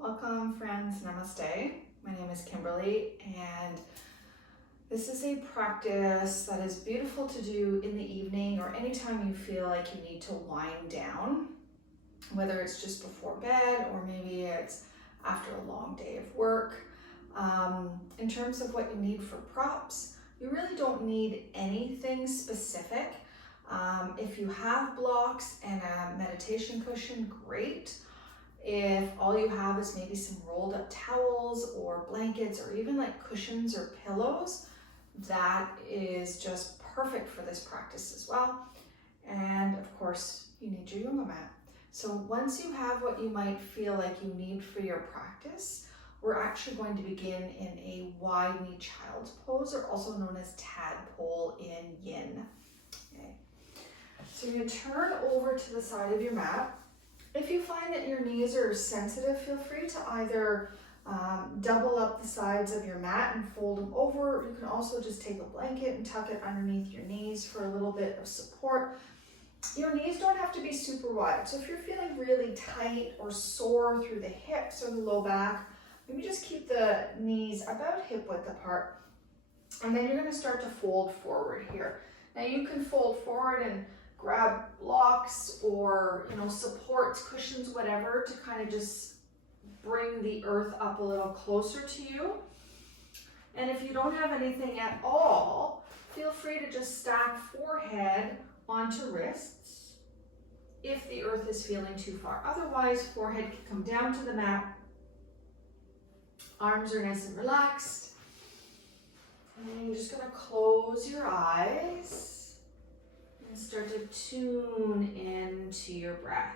Welcome friends, namaste. My name is Kimberly and this is a practice that is beautiful to do in the evening or anytime you feel like you need to wind down, whether it's just before bed or maybe it's after a long day of work. In terms of what you need for props, you really don't need anything specific. If you have blocks and a meditation cushion, great. If all you have is maybe some rolled up towels or blankets or even like cushions or pillows, that is just perfect for this practice as well. And of course, you need your yoga mat. So once you have what you might feel like you need for your practice, we're actually going to begin in a wide knee child's pose, or also known as tadpole in Yin. Okay. So you're going to turn over to the side of your mat. If you find that your knees are sensitive, feel free to either double up the sides of your mat and fold them over. You can also just take a blanket and tuck it underneath your knees for a little bit of support. Your knees don't have to be super wide. So if you're feeling really tight or sore through the hips or the low back, maybe just keep the knees about hip width apart. And then you're going to start to fold forward here. Now you can fold forward and grab blocks or supports, cushions, whatever, to kind of just bring the earth up a little closer to you. And if you don't have anything at all, feel free to just stack forehead onto wrists if the earth is feeling too far. Otherwise, forehead can come down to the mat. Arms are nice and relaxed. And you're just going to close your eyes and start to tune into your breath.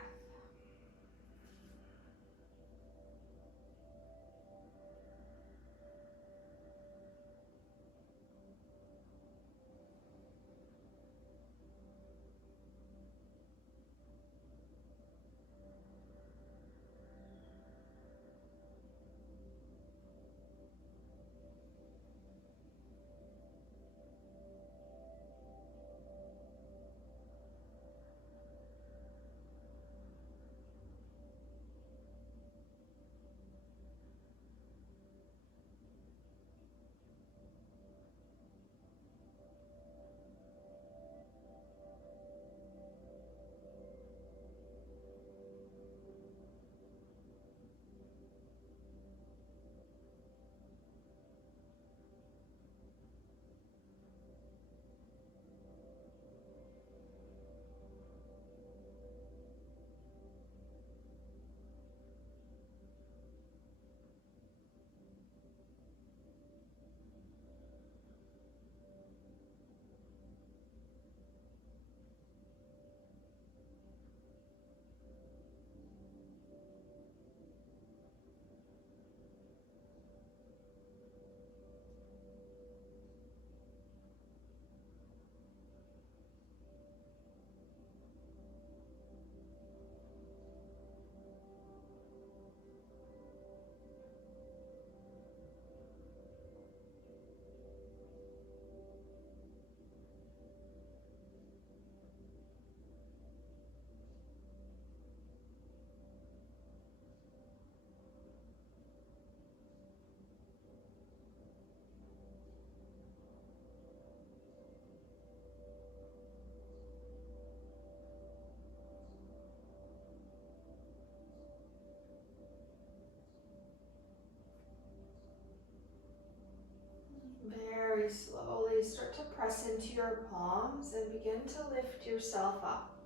Very slowly start to press into your palms and begin to lift yourself up.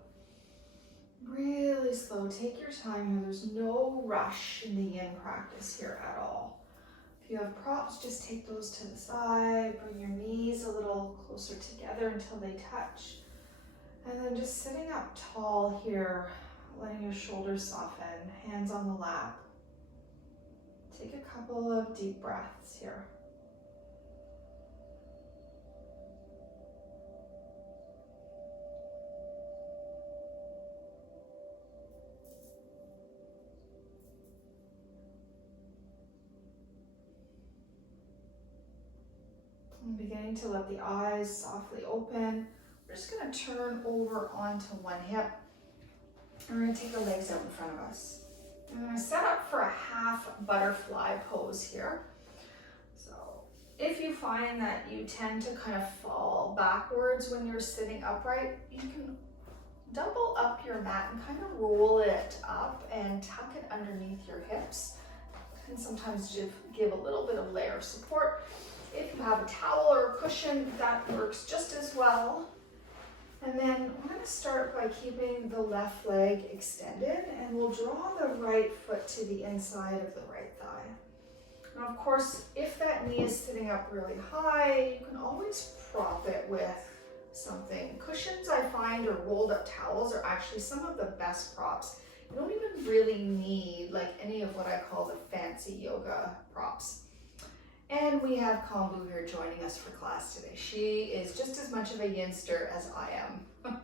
Really slow. Take your time here. There's no rush in the Yin practice here at all. If you have props, just take those to the side. Bring your knees a little closer together until they touch. And then just sitting up tall here, letting your shoulders soften, hands on the lap. Take a couple of deep breaths here. And beginning to let the eyes softly open. We're just going to turn over onto one hip. And we're going to take the legs out in front of us. I'm going to set up for a half butterfly pose here. So if you find that you tend to kind of fall backwards when you're sitting upright, you can double up your mat and kind of roll it up and tuck it underneath your hips. And sometimes just give a little bit of layer of support. If you have a towel or a cushion, that works just as well. And then we're going to start by keeping the left leg extended, and we'll draw the right foot to the inside of the right thigh. Now, of course, if that knee is sitting up really high, you can always prop it with something. Cushions, I find, or rolled up towels are actually some of the best props. You don't even really need like any of what I call the fancy yoga props. And we have Kambu here joining us for class today. She is just as much of a yinster as I am.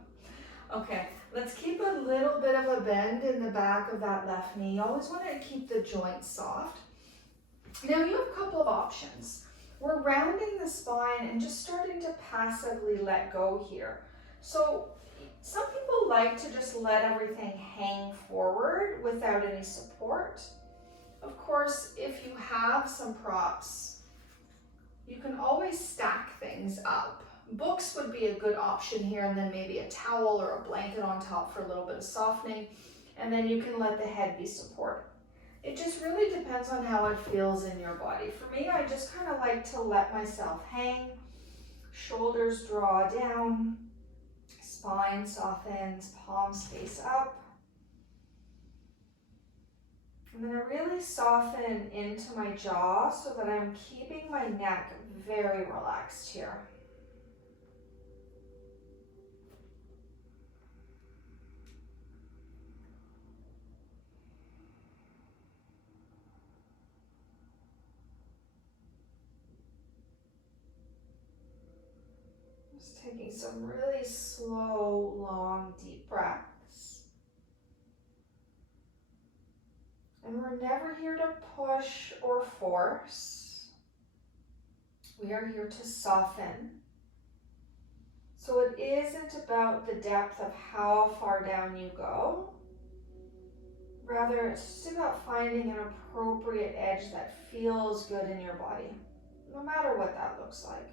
Okay, let's keep a little bit of a bend in the back of that left knee. You always want to keep the joints soft. Now you have a couple of options. We're rounding the spine and just starting to passively let go here. So some people like to just let everything hang forward without any support. Of course, if you have some props, you can always stack things up. Books would be a good option here, and then maybe a towel or a blanket on top for a little bit of softening, and then you can let the head be supported. It just really depends on how it feels in your body. For me, I just kind of like to let myself hang, shoulders draw down, spine softens, palms face up. And then I really soften into my jaw so that I'm keeping my neck very relaxed here. Just taking some really slow, long, deep breaths. And we're never here to push or force. We are here to soften. So it isn't about the depth of how far down you go. Rather, it's just about finding an appropriate edge that feels good in your body, no matter what that looks like.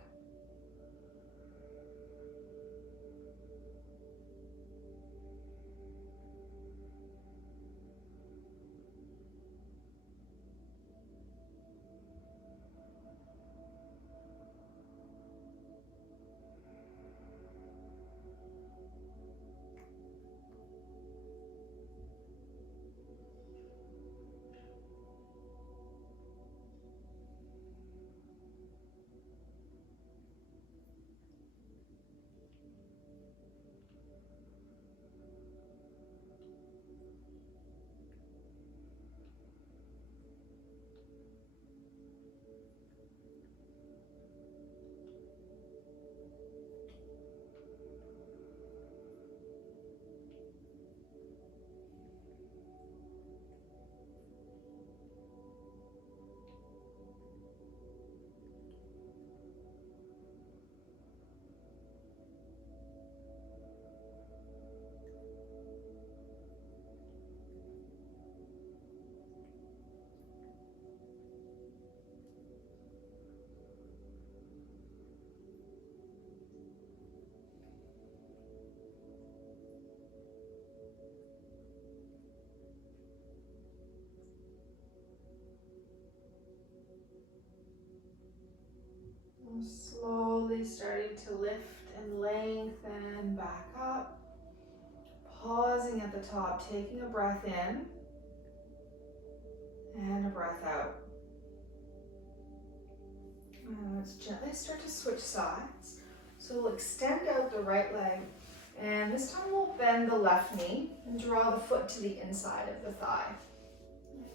Slowly starting to lift and lengthen back up. Pausing at the top, taking a breath in and a breath out. And let's gently start to switch sides. So we'll extend out the right leg, and this time we'll bend the left knee and draw the foot to the inside of the thigh.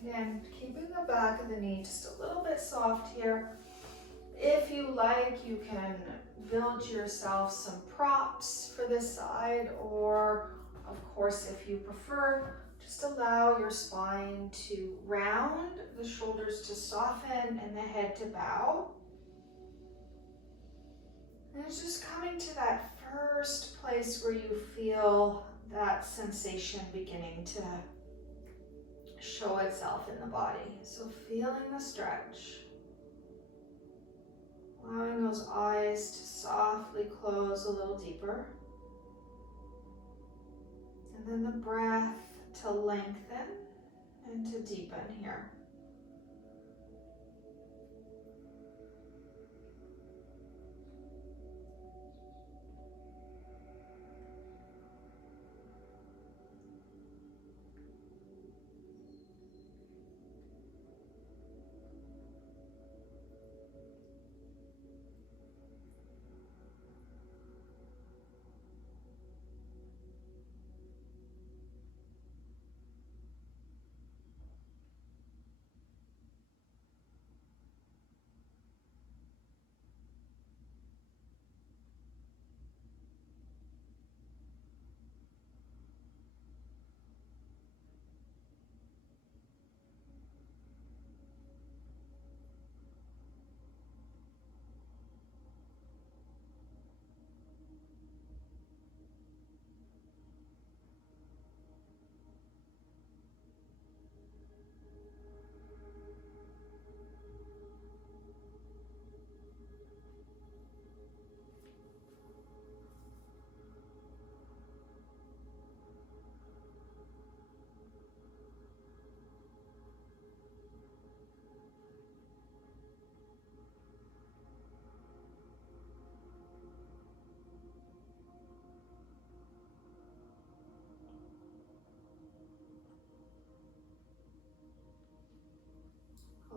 Again, keeping the back of the knee just a little bit soft here. If you like, you can build yourself some props for this side, or of course, if you prefer, just allow your spine to round, the shoulders to soften, and the head to bow. And it's just coming to that first place where you feel that sensation beginning to show itself in the body. So feeling the stretch. Allowing those eyes to softly close a little deeper. And then the breath to lengthen and to deepen here.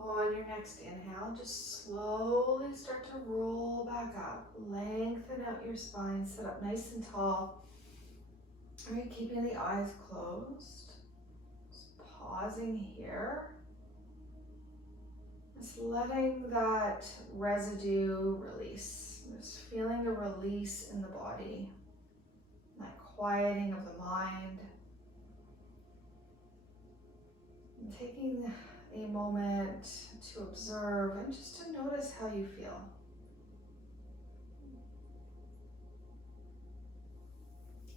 On your next inhale, just slowly start to roll back up. Lengthen out your spine, sit up nice and tall. Are you keeping the eyes closed? Just pausing here. Just letting that residue release. Just feeling the release in the body. That quieting of the mind. And taking a moment to observe and just to notice how you feel.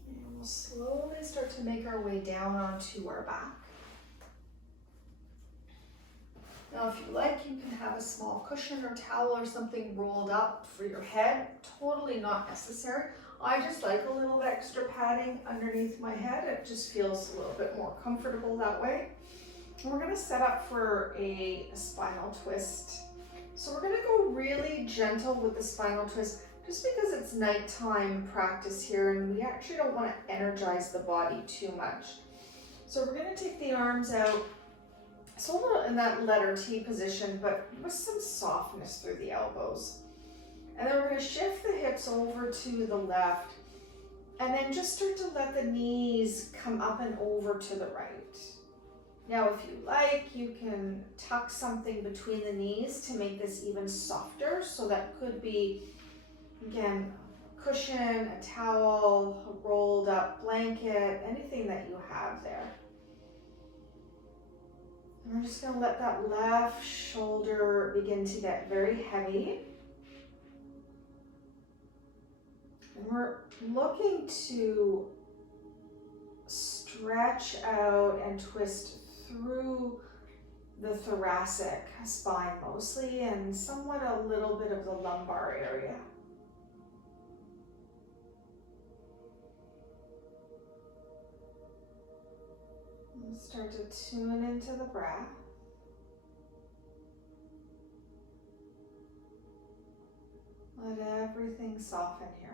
And we'll slowly start to make our way down onto our back. Now, if you like, you can have a small cushion or towel or something rolled up for your head. Totally not necessary. I just like a little extra padding underneath my head. It just feels a little bit more comfortable that way. And we're going to set up for a spinal twist. So we're going to go really gentle with the spinal twist just because it's nighttime practice here and we actually don't want to energize the body too much. So we're going to take the arms out, sort of in that letter T position, but with some softness through the elbows. And then we're going to shift the hips over to the left and then just start to let the knees come up and over to the right. Now, if you like, you can tuck something between the knees to make this even softer. So that could be, again, a cushion, a towel, a rolled up blanket, anything that you have there. And we're just going to let that left shoulder begin to get very heavy. And we're looking to stretch out and twist through the thoracic spine mostly and somewhat a little bit of the lumbar area. And start to tune into the breath. Let everything soften here.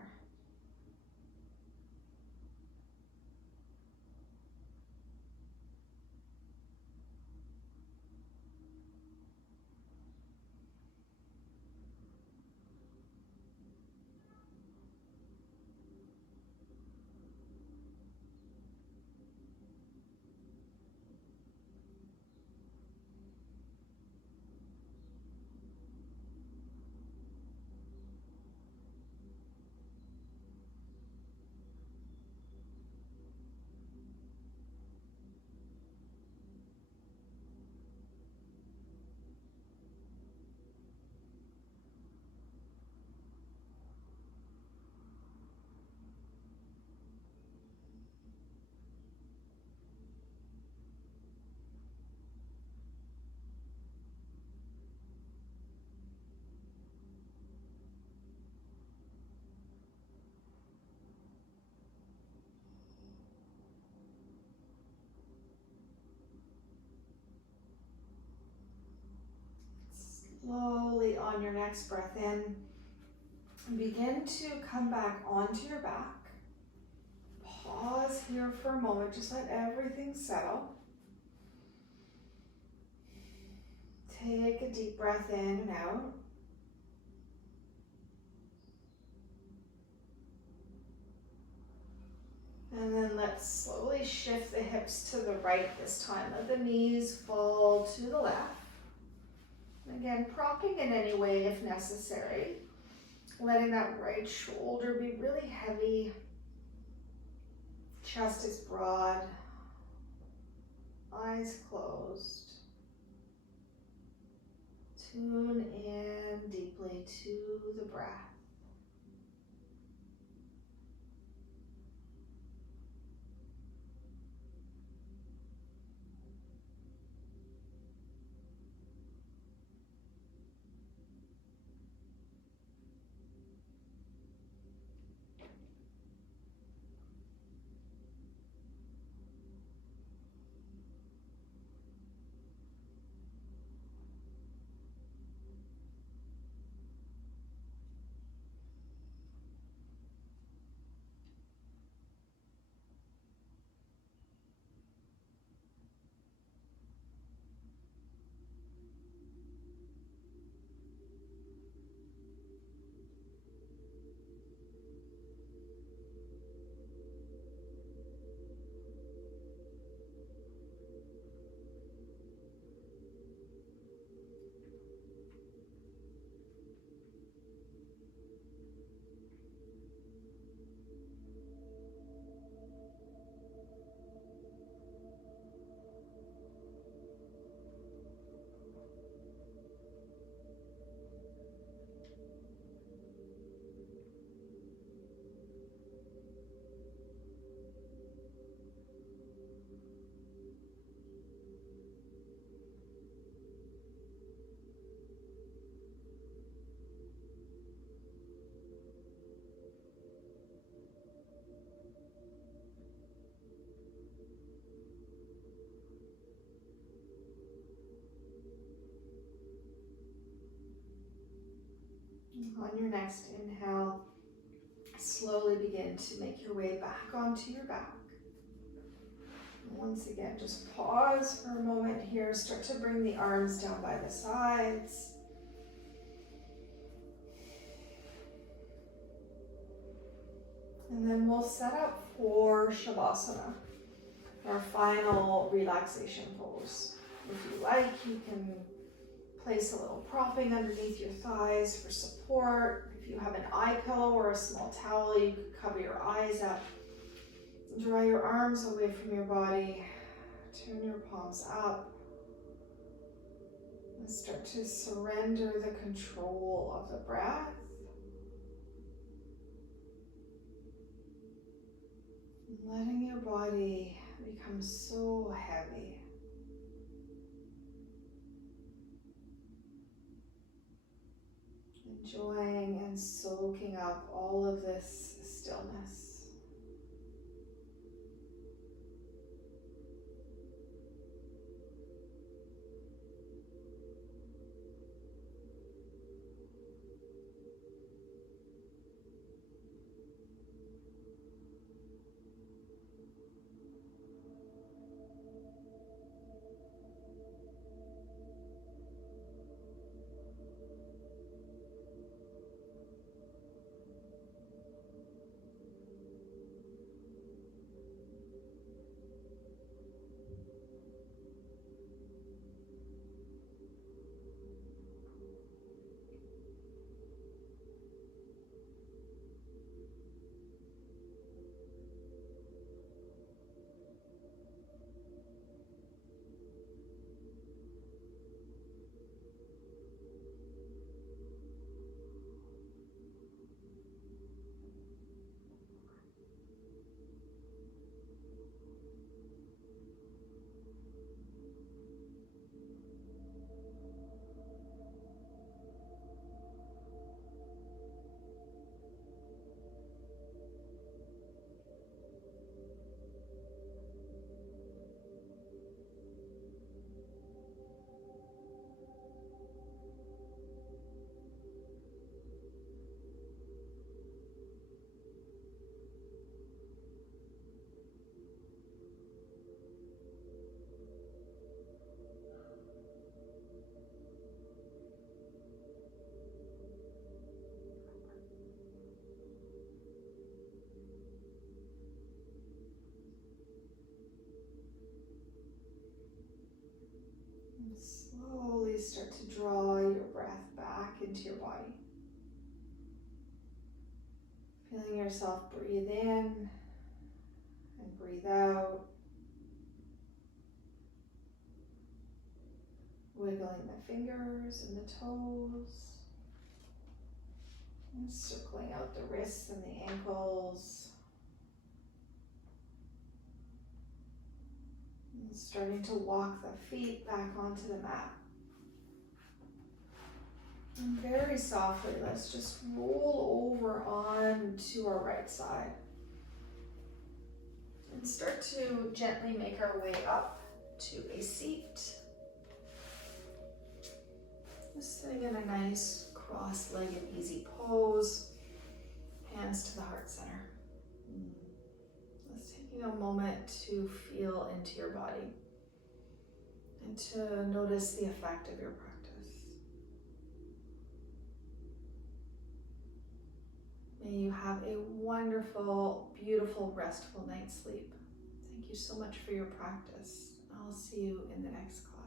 On your next breath in, begin to come back onto your back. Pause here for a moment, just let everything settle. Take a deep breath in and out. And then let's slowly shift the hips to the right this time. Let the knees fall to the left. Again, propping in any way if necessary. Letting that right shoulder be really heavy. Chest is broad. Eyes closed. Tune in deeply to the breath. On your next inhale, slowly begin to make your way back onto your back. Once again, just pause for a moment here. Start to bring the arms down by the sides. And then we'll set up for Shavasana, our final relaxation pose. If you like, you can place a little propping underneath your thighs for support. If you have an eye pillow or a small towel, you could cover your eyes up. Draw your arms away from your body. Turn your palms up. And start to surrender the control of the breath. Letting your body become so heavy. Enjoying and soaking up all of this stillness. Feeling yourself breathe in and breathe out. Wiggling the fingers and the toes. And circling out the wrists and the ankles. And starting to walk the feet back onto the mat. And very softly, let's just roll over onto our right side. And start to gently make our way up to a seat. Just sitting in a nice cross-legged easy pose. Hands to the heart center. Just taking a moment to feel into your body and to notice the effect of your practice. May you have a wonderful, beautiful, restful night's sleep. Thank you so much for your practice. I'll see you in the next class.